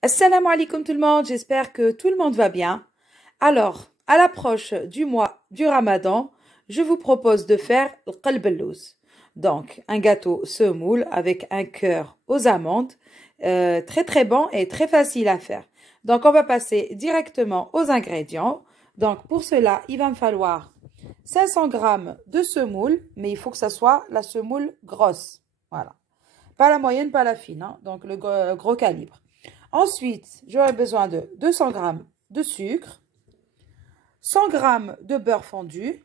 Assalamu alaikum tout le monde, j'espère que tout le monde va bien. Alors, à l'approche du mois du Ramadan, je vous propose de faire le qalb al-louz. Donc, un gâteau semoule avec un cœur aux amandes, très très bon et très facile à faire. Donc, on va passer directement aux ingrédients. Donc, pour cela, il va me falloir 500 grammes de semoule, mais il faut que ça soit la semoule grosse. Voilà. Pas la moyenne, pas la fine, hein, donc le gros calibre. Ensuite, j'aurai besoin de 200 g de sucre, 100 g de beurre fondu,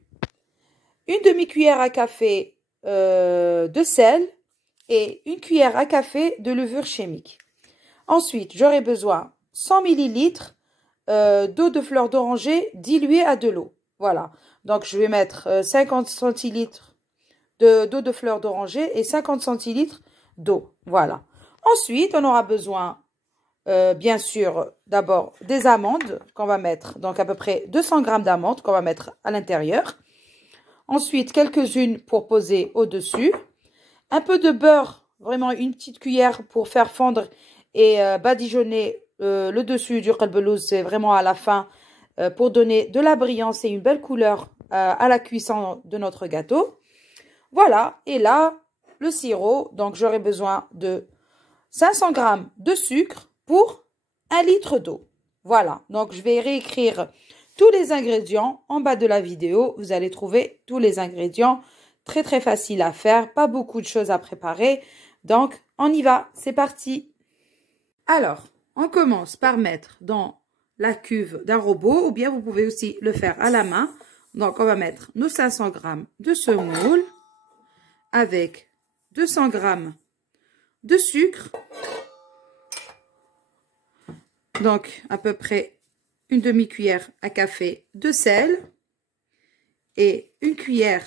une demi-cuillère à café de sel et une cuillère à café de levure chimique. Ensuite, j'aurai besoin 100 ml d'eau de fleur d'oranger diluée à de l'eau. Voilà. Donc, je vais mettre 50 centilitres d'eau de fleur d'oranger et 50 centilitres d'eau. Voilà. Ensuite, on aura besoin bien sûr, d'abord des amandes qu'on va mettre, donc à peu près 200 g d'amandes qu'on va mettre à l'intérieur. Ensuite, quelques-unes pour poser au-dessus. Un peu de beurre, vraiment une petite cuillère pour faire fondre et badigeonner le dessus du qalb al-louz. C'est vraiment à la fin pour donner de la brillance et une belle couleur à la cuisson de notre gâteau. Voilà, et là, le sirop, donc j'aurai besoin de 500 g de sucre pour 1 litre d'eau. Voilà, donc je vais réécrire tous les ingrédients en bas de la vidéo. Vous allez trouver tous les ingrédients, très très facile à faire, pas beaucoup de choses à préparer. Donc, on y va, c'est parti. Alors, on commence par mettre dans la cuve d'un robot, ou bien vous pouvez aussi le faire à la main. Donc, on va mettre nos 500 g de semoule avec 200 g de sucre. Donc, à peu près une demi-cuillère à café de sel et une cuillère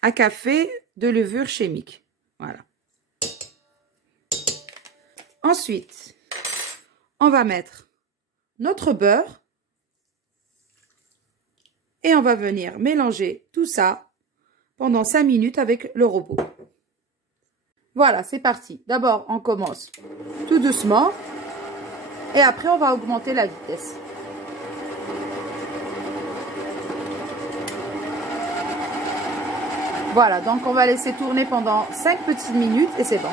à café de levure chimique. Voilà. Ensuite, on va mettre notre beurre et on va venir mélanger tout ça pendant 5 minutes avec le robot. Voilà, c'est parti. D'abord, on commence tout doucement. Et après, on va augmenter la vitesse. Voilà, donc on va laisser tourner pendant 5 petites minutes et c'est bon.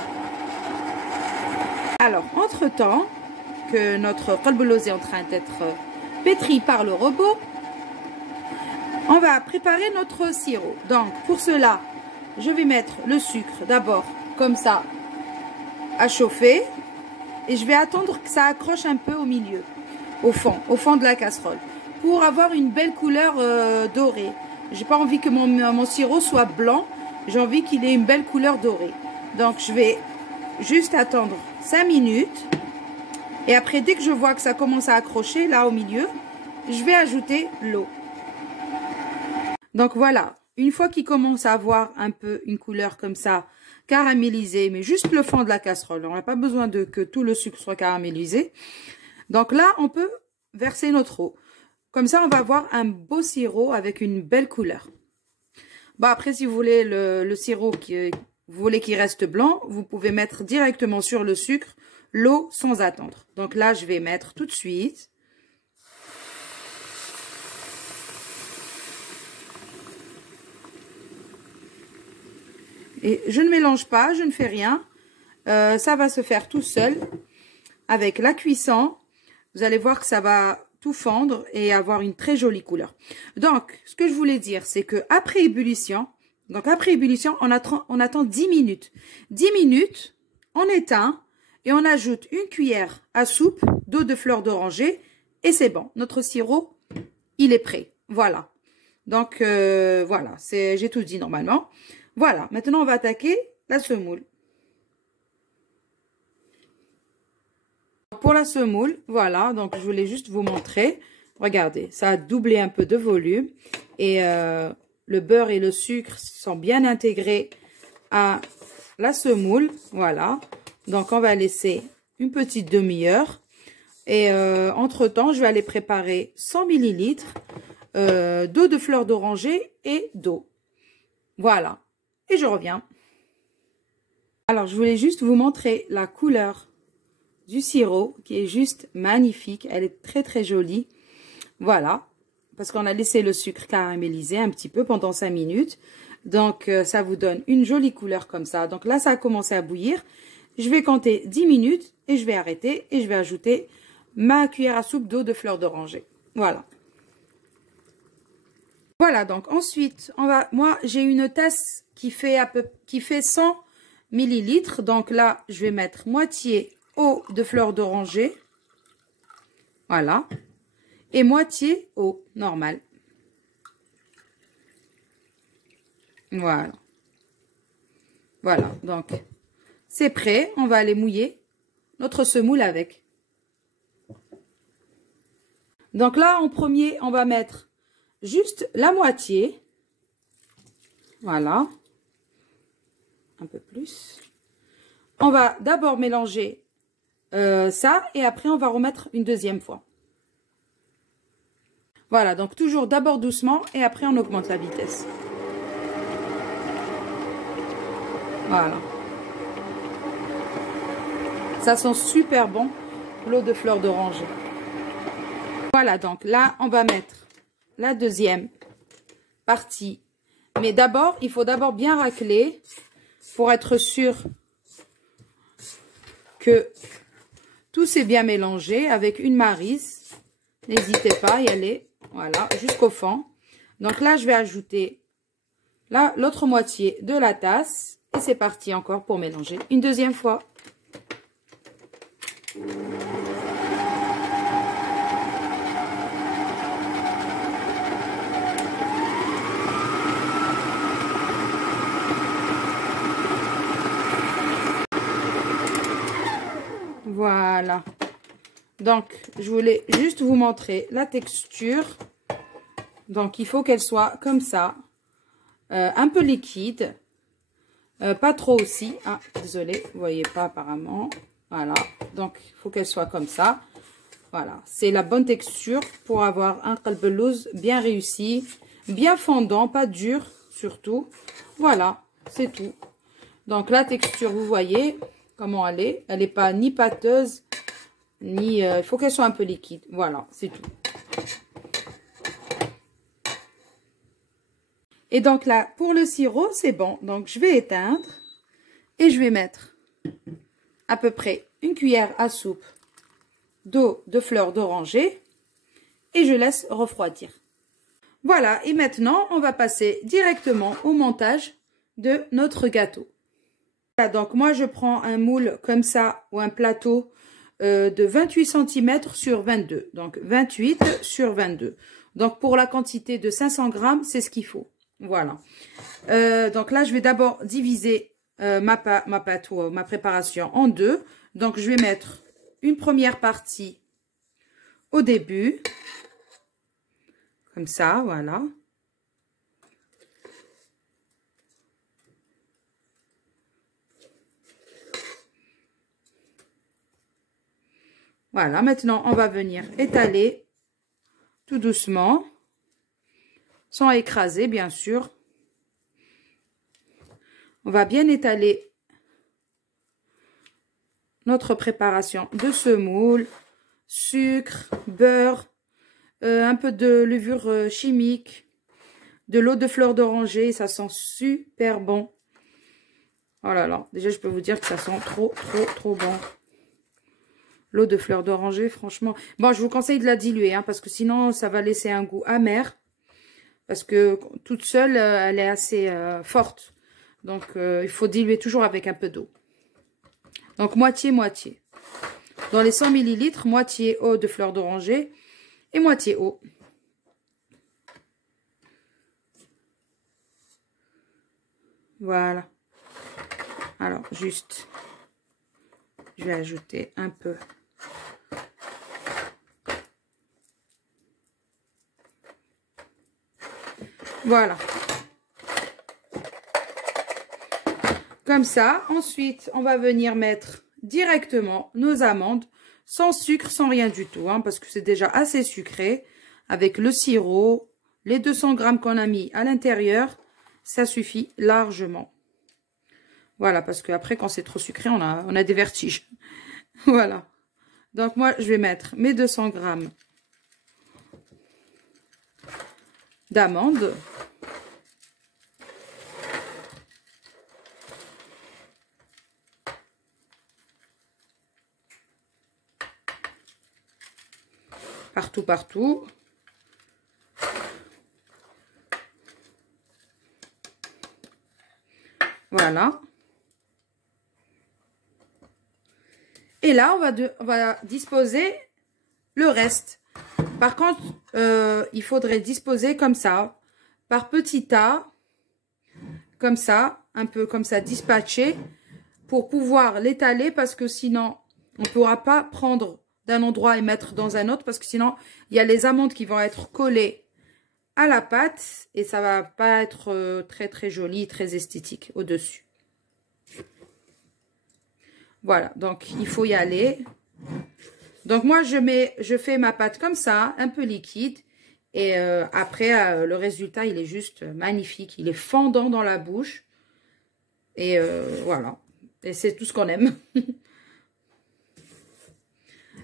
Alors, entre-temps, que notre qalb al-louz est en train d'être pétri par le robot, on va préparer notre sirop. Donc, pour cela, je vais mettre le sucre d'abord, comme ça, à chauffer. Et je vais attendre que ça accroche un peu au milieu, au fond de la casserole, pour avoir une belle couleur dorée. J'ai pas envie que mon sirop soit blanc, j'ai envie qu'il ait une belle couleur dorée. Donc je vais juste attendre 5 minutes. Et après, dès que je vois que ça commence à accrocher là au milieu, je vais ajouter l'eau. Donc voilà, une fois qu'il commence à avoir un peu une couleur comme ça, caramélisé, mais juste le fond de la casserole. On n'a pas besoin que tout le sucre soit caramélisé. Donc là, on peut verser notre eau. Comme ça, on va avoir un beau sirop avec une belle couleur. Bon, après, si vous voulez le sirop, vous voulez qu'il reste blanc, vous pouvez mettre directement sur le sucre l'eau sans attendre. Donc là, je vais mettre tout de suite. Et je ne mélange pas, je ne fais rien. Ça va se faire tout seul. Avec la cuisson, vous allez voir que ça va tout fondre et avoir une très jolie couleur. Donc, ce que je voulais dire, c'est que après ébullition, on attend 10 minutes. 10 minutes, on éteint et on ajoute une cuillère à soupe d'eau de fleur d'oranger et c'est bon. Notre sirop, il est prêt. Voilà. Donc, voilà, j'ai tout dit normalement. Voilà, maintenant on va attaquer la semoule. Pour la semoule, voilà, donc je voulais juste vous montrer. Regardez, ça a doublé un peu de volume. Et le beurre et le sucre sont bien intégrés à la semoule. Voilà, donc on va laisser une petite demi-heure. Et entre-temps, je vais aller préparer 100 ml d'eau de fleur d'oranger et d'eau. Voilà. Et je reviens. Alors, je voulais juste vous montrer la couleur du sirop qui est juste magnifique. Elle est très très jolie. Voilà, parce qu'on a laissé le sucre caraméliser un petit peu pendant 5 minutes. Donc, ça vous donne une jolie couleur comme ça. Donc là, ça a commencé à bouillir. Je vais compter 10 minutes et je vais arrêter et je vais ajouter ma cuillère à soupe d'eau de fleur d'oranger. Voilà. Voilà, donc ensuite, moi, j'ai une tasse qui fait 100 millilitres. Donc là, je vais mettre moitié eau de fleur d'oranger. Voilà. Et moitié eau normale. Voilà. Voilà, donc c'est prêt. On va aller mouiller notre semoule avec. Donc là, en premier, on va mettre juste la moitié. Voilà. Un peu plus. On va d'abord mélanger ça et après, on va remettre une deuxième fois. Voilà, donc toujours d'abord doucement et après, on augmente la vitesse. Voilà. Ça sent super bon, l'eau de fleur d'oranger. Voilà, donc là, on va mettre la deuxième partie. Mais d'abord, il faut d'abord bien racler pour être sûr que tout s'est bien mélangé avec une maryse. N'hésitez pas à y aller, voilà, jusqu'au fond. Donc là, je vais ajouter l'autre moitié de la tasse. Et c'est parti encore pour mélanger une deuxième fois. Voilà. Donc, je voulais juste vous montrer la texture. Donc, il faut qu'elle soit comme ça. Un peu liquide. Pas trop aussi. Ah, désolé, vous voyez pas apparemment. Voilà. Donc, il faut qu'elle soit comme ça. Voilà. C'est la bonne texture pour avoir un qalbelouz bien réussi. Bien fondant, pas dur surtout. Voilà, c'est tout. Donc, la texture, vous voyez comment elle est. Elle n'est pas ni pâteuse, ni... il faut qu'elle soit un peu liquide. Voilà, c'est tout. Et donc là, pour le sirop, c'est bon. Donc, je vais éteindre et je vais mettre à peu près une cuillère à soupe d'eau de fleur d'oranger et je laisse refroidir. Voilà, et maintenant, on va passer directement au montage de notre gâteau. Voilà, donc moi, je prends un moule comme ça ou un plateau de 28 cm sur 22. Donc, 28 sur 22. Donc, pour la quantité de 500 grammes, c'est ce qu'il faut. Voilà. Donc là, je vais d'abord diviser ma pâte ou ma préparation en deux. Donc, je vais mettre une première partie au début. Comme ça, voilà. Voilà, maintenant, on va venir étaler tout doucement. Sans écraser, bien sûr. On va bien étaler notre préparation de semoule, sucre, beurre, un peu de levure chimique, de l'eau de fleur d'oranger. Ça sent super bon. Oh là là, déjà, je peux vous dire que ça sent trop bon. L'eau de fleur d'oranger, franchement. Bon, je vous conseille de la diluer, hein, parce que sinon, ça va laisser un goût amer. Parce que toute seule, elle est assez forte. Donc, il faut diluer toujours avec un peu d'eau. Donc, moitié-moitié. Dans les 100 ml, moitié eau de fleur d'oranger et moitié eau. Voilà. Alors, juste, je vais ajouter un peu. Voilà. Comme ça. Ensuite, on va venir mettre directement nos amandes sans sucre, sans rien du tout. Hein, parce que c'est déjà assez sucré. Avec le sirop, les 200 grammes qu'on a mis à l'intérieur, ça suffit largement. Voilà, parce qu'après, quand c'est trop sucré, on a des vertiges. Voilà. Donc, moi, je vais mettre mes 200 grammes d'amandes. Partout, partout. Voilà. Et là, on va disposer le reste. Par contre, il faudrait disposer comme ça, par petits tas, comme ça, un peu comme ça, dispatché, pour pouvoir l'étaler, parce que sinon, on ne pourra pas prendre d'un endroit et mettre dans un autre, parce que sinon, il y a les amandes qui vont être collées à la pâte, et ça va pas être très très joli, très esthétique au-dessus. Voilà, donc il faut y aller. Donc moi, je fais ma pâte comme ça, un peu liquide. Et après, le résultat, il est juste magnifique. Il est fondant dans la bouche. Et voilà. Et c'est tout ce qu'on aime.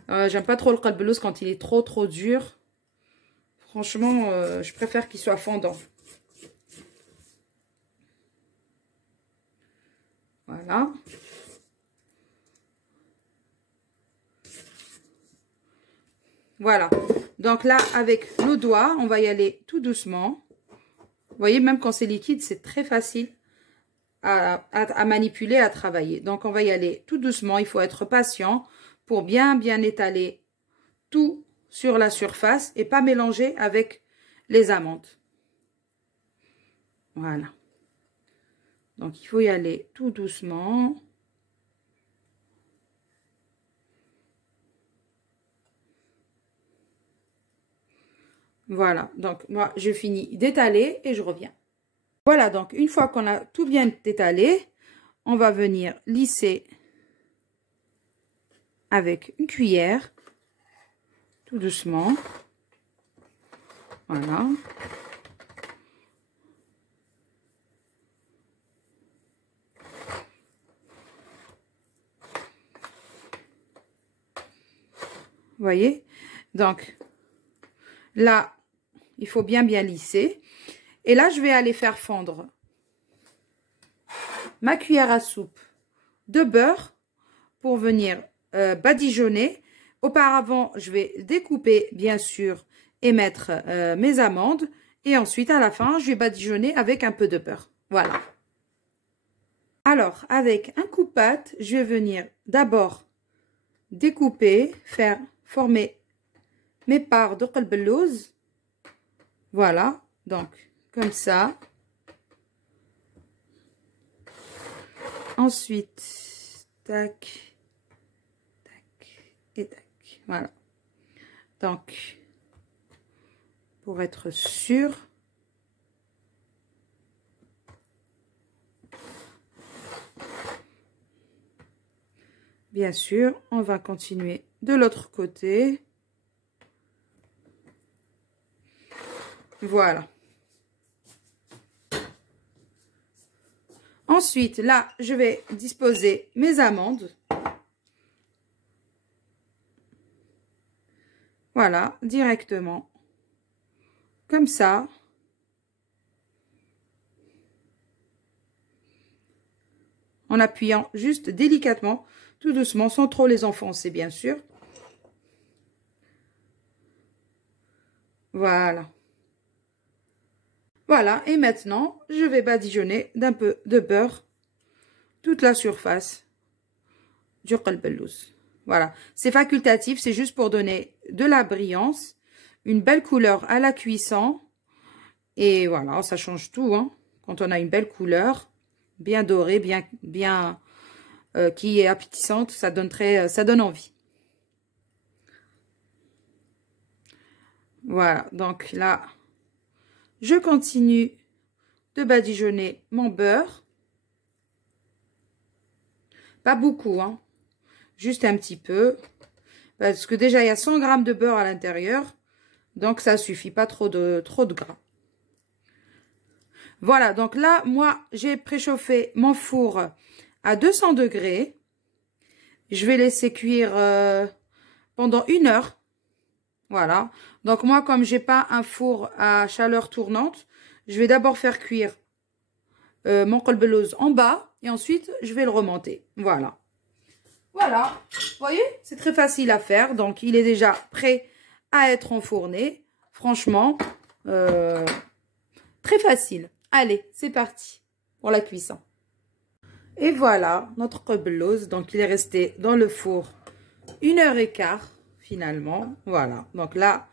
J'aime pas trop le qalbelouz quand il est trop dur. Franchement, je préfère qu'il soit fondant. Voilà. Voilà. Donc là, avec nos doigts, on va y aller tout doucement. Vous voyez, même quand c'est liquide, c'est très facile à manipuler, à travailler. Donc, on va y aller tout doucement. Il faut être patient pour bien étaler tout sur la surface et pas mélanger avec les amandes. Voilà. Donc, il faut y aller tout doucement. Voilà, donc moi je finis d'étaler et je reviens. Voilà, donc une fois qu'on a tout bien étalé, on va venir lisser avec une cuillère, tout doucement. Voilà. Vous voyez? Donc là, il faut bien lisser. Et là, je vais aller faire fondre ma cuillère à soupe de beurre pour venir badigeonner. Auparavant, je vais découper, bien sûr, et mettre mes amandes. Et ensuite, à la fin, je vais badigeonner avec un peu de beurre. Voilà. Alors, avec un coupe-pâte, je vais venir d'abord découper, faire former mes parts de qalbelouz. Voilà, donc comme ça. Ensuite, tac, tac et tac. Voilà. Donc, pour être sûr, bien sûr, on va continuer de l'autre côté. Voilà. Ensuite, là, je vais disposer mes amandes. Voilà, directement. Comme ça. En appuyant juste délicatement, tout doucement, sans trop les enfoncer, bien sûr. Voilà. Voilà, et maintenant, je vais badigeonner d'un peu de beurre toute la surface du qalbelouz. Voilà, c'est facultatif, c'est juste pour donner de la brillance, une belle couleur à la cuisson. Et voilà, ça change tout, hein, quand on a une belle couleur, bien dorée, qui est appétissante, ça donne envie. Voilà, donc là, je continue de badigeonner mon beurre. Pas beaucoup, hein. Juste un petit peu. Parce que déjà, il y a 100 g de beurre à l'intérieur. Donc, ça suffit pas trop de gras. Voilà, donc là, moi, j'ai préchauffé mon four à 200 degrés. Je vais laisser cuire pendant 1 heure. Voilà. Donc moi, comme j'ai pas un four à chaleur tournante, je vais d'abord faire cuire mon kolbeloz en bas et ensuite je vais le remonter. Voilà. Voilà. Vous voyez, c'est très facile à faire. Donc il est déjà prêt à être enfourné. Franchement, très facile. Allez, c'est parti pour la cuisson. Et voilà notre kolbeloz. Donc il est resté dans le four 1 heure et quart. Finalement, voilà. Donc là,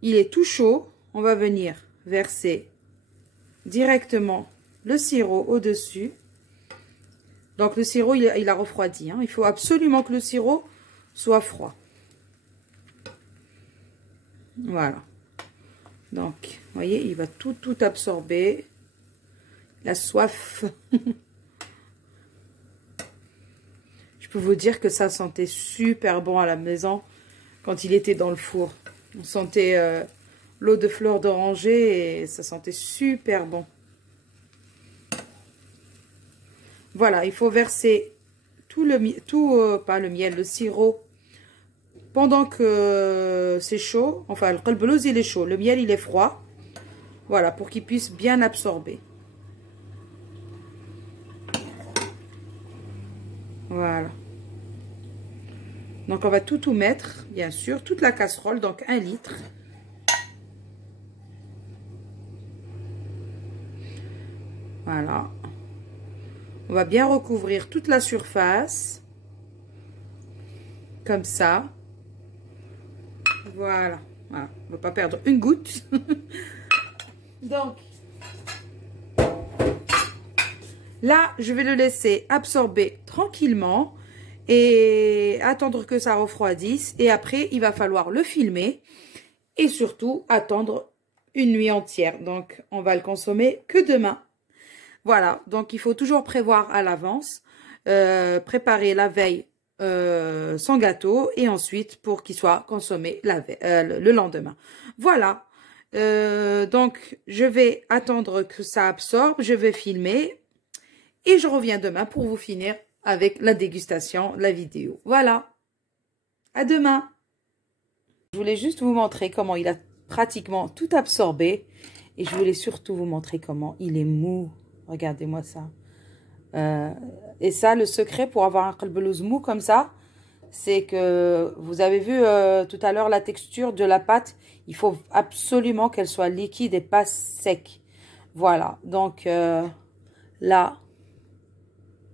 il est tout chaud. On va venir verser directement le sirop au-dessus. Donc le sirop, il a refroidi. Hein. Il faut absolument que le sirop soit froid. Voilà. Donc, vous voyez, il va tout absorber. La soif. Je peux vous dire que ça sentait super bon à la maison quand il était dans le four. On sentait l'eau de fleur d'oranger et ça sentait super bon. Voilà, il faut verser pas le miel, le sirop pendant que c'est chaud. Enfin, le kolbeloz il est chaud, le miel il est froid. Voilà, pour qu'il puisse bien absorber. Voilà. Donc on va tout mettre, bien sûr, toute la casserole, donc 1 litre. Voilà. On va bien recouvrir toute la surface. Comme ça. Voilà. Voilà. On ne va pas perdre une goutte. Donc, là, je vais le laisser absorber tranquillement et attendre que ça refroidisse. Et après, il va falloir le filmer et surtout attendre une nuit entière. Donc, on va le consommer que demain. Voilà, donc il faut toujours prévoir à l'avance, préparer la veille son gâteau et ensuite pour qu'il soit consommé le lendemain. Voilà, donc je vais attendre que ça absorbe, je vais filmer et je reviens demain pour vous finir avec la dégustation, la vidéo. Voilà, à demain. Je voulais juste vous montrer comment il a pratiquement tout absorbé et je voulais surtout vous montrer comment il est mou. Regardez-moi ça. Et ça, le secret pour avoir un kolbeloz mou comme ça, c'est que vous avez vu tout à l'heure la texture de la pâte. Il faut absolument qu'elle soit liquide et pas sec. Voilà. Donc là,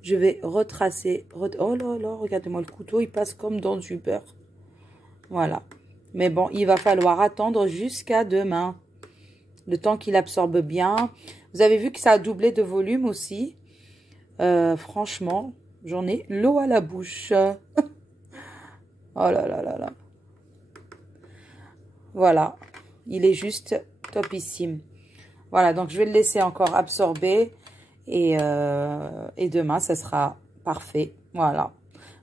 je vais retracer. Oh là là, regardez-moi le couteau, il passe comme dans du beurre. Voilà. Mais bon, il va falloir attendre jusqu'à demain. Le temps qu'il absorbe bien. Vous avez vu que ça a doublé de volume aussi. Franchement, j'en ai l'eau à la bouche. Oh là là là là. Voilà. Il est juste topissime. Voilà, donc je vais le laisser encore absorber. Et demain, ça sera parfait. Voilà.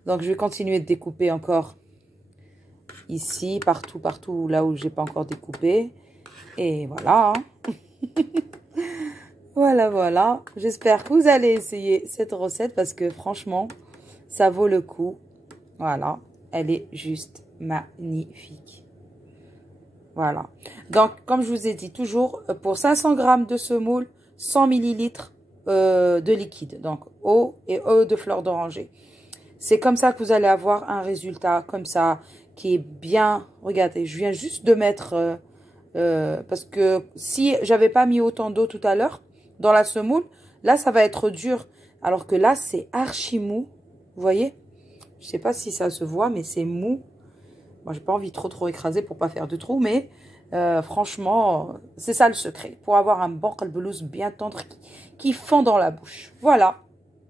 Donc je vais continuer de découper encore ici, partout là où j'ai pas encore découpé. Et voilà. Voilà. J'espère que vous allez essayer cette recette parce que franchement, ça vaut le coup. Voilà. Elle est juste magnifique. Voilà. Donc, comme je vous ai dit, toujours pour 500 g de semoule, 100 ml de liquide. Donc, eau et eau de fleur d'oranger. C'est comme ça que vous allez avoir un résultat comme ça qui est bien. Regardez, je viens juste de mettre... parce que si j'avais pas mis autant d'eau tout à l'heure dans la semoule, là ça va être dur. Alors que là c'est archi mou. Vous voyez? Je sais pas si ça se voit, mais c'est mou. Moi j'ai pas envie de trop écraser pour pas faire de trous, mais franchement c'est ça le secret. Pour avoir un bon kolbeloz bien tendre qui fond dans la bouche. Voilà,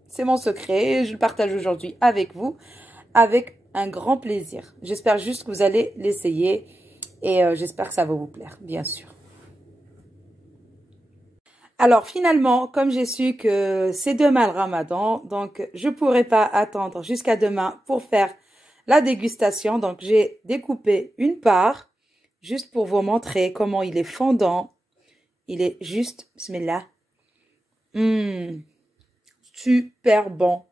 c'est mon secret. Je le partage aujourd'hui avec vous avec un grand plaisir. J'espère juste que vous allez l'essayer. Et j'espère que ça va vous plaire, bien sûr. Alors finalement, comme j'ai su que c'est demain le Ramadan, donc je ne pourrai pas attendre jusqu'à demain pour faire la dégustation. Donc j'ai découpé une part, juste pour vous montrer comment il est fondant. Il est juste, bismillah, super bon.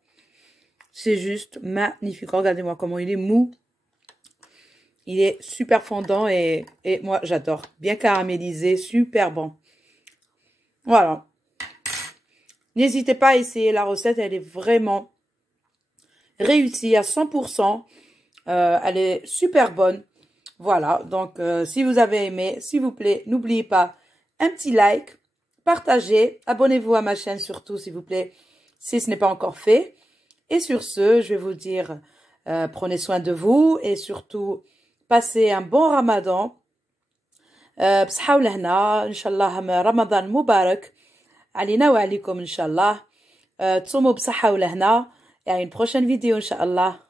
C'est juste magnifique. Regardez-moi comment il est mou. Il est super fondant et moi, j'adore. Bien caramélisé, super bon. Voilà. N'hésitez pas à essayer la recette, elle est vraiment réussie à 100%. Elle est super bonne. Voilà, donc si vous avez aimé, s'il vous plaît, n'oubliez pas un petit like, partagez, abonnez-vous à ma chaîne surtout, s'il vous plaît, si ce n'est pas encore fait. Et sur ce, je vais vous dire, prenez soin de vous et surtout, passez un bon ramadan. بصحة ولهنا إن شاء الله رمضان مبارك علينا وعليكم إن شاء الله تصوموا بصحة ولهنا et à une prochaine vidéo إن شاء الله